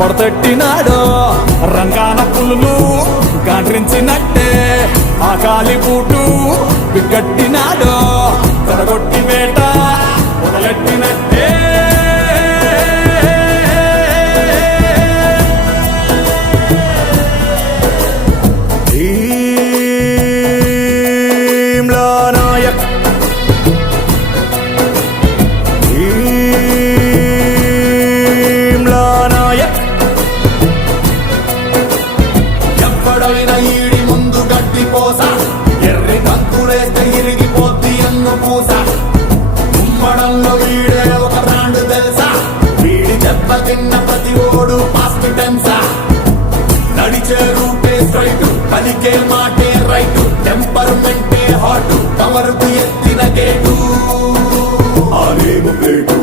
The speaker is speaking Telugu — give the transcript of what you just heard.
మొడతెట్టినాడు రంగాన పులులు గాండ్రించినట్టే ఆ కాలి బూటు బిగ్గట్టినాడు తొడగొట్టి వేట మొదలెట్టినట్టే ఎప్పుడైనా ఈడి ముందు గడ్డి పోస ఎర్రి కంకులేస్తే ఇరిగిపోద్ది అన్ను పూస ఉమ్మడంలో వీడే ఒక బ్రాండ్ తెలుసా వీడి దెబ్బ తిన్న ప్రతి ఓడు పాస్ట్ టెన్సా నడిచే రూటే స్ట్రైట్ పలికే మాటే రైట్ టెంపర్మెంటే హాట్ కవరుకు ఎత్తిన గేటు ఆలేము ప్లేటు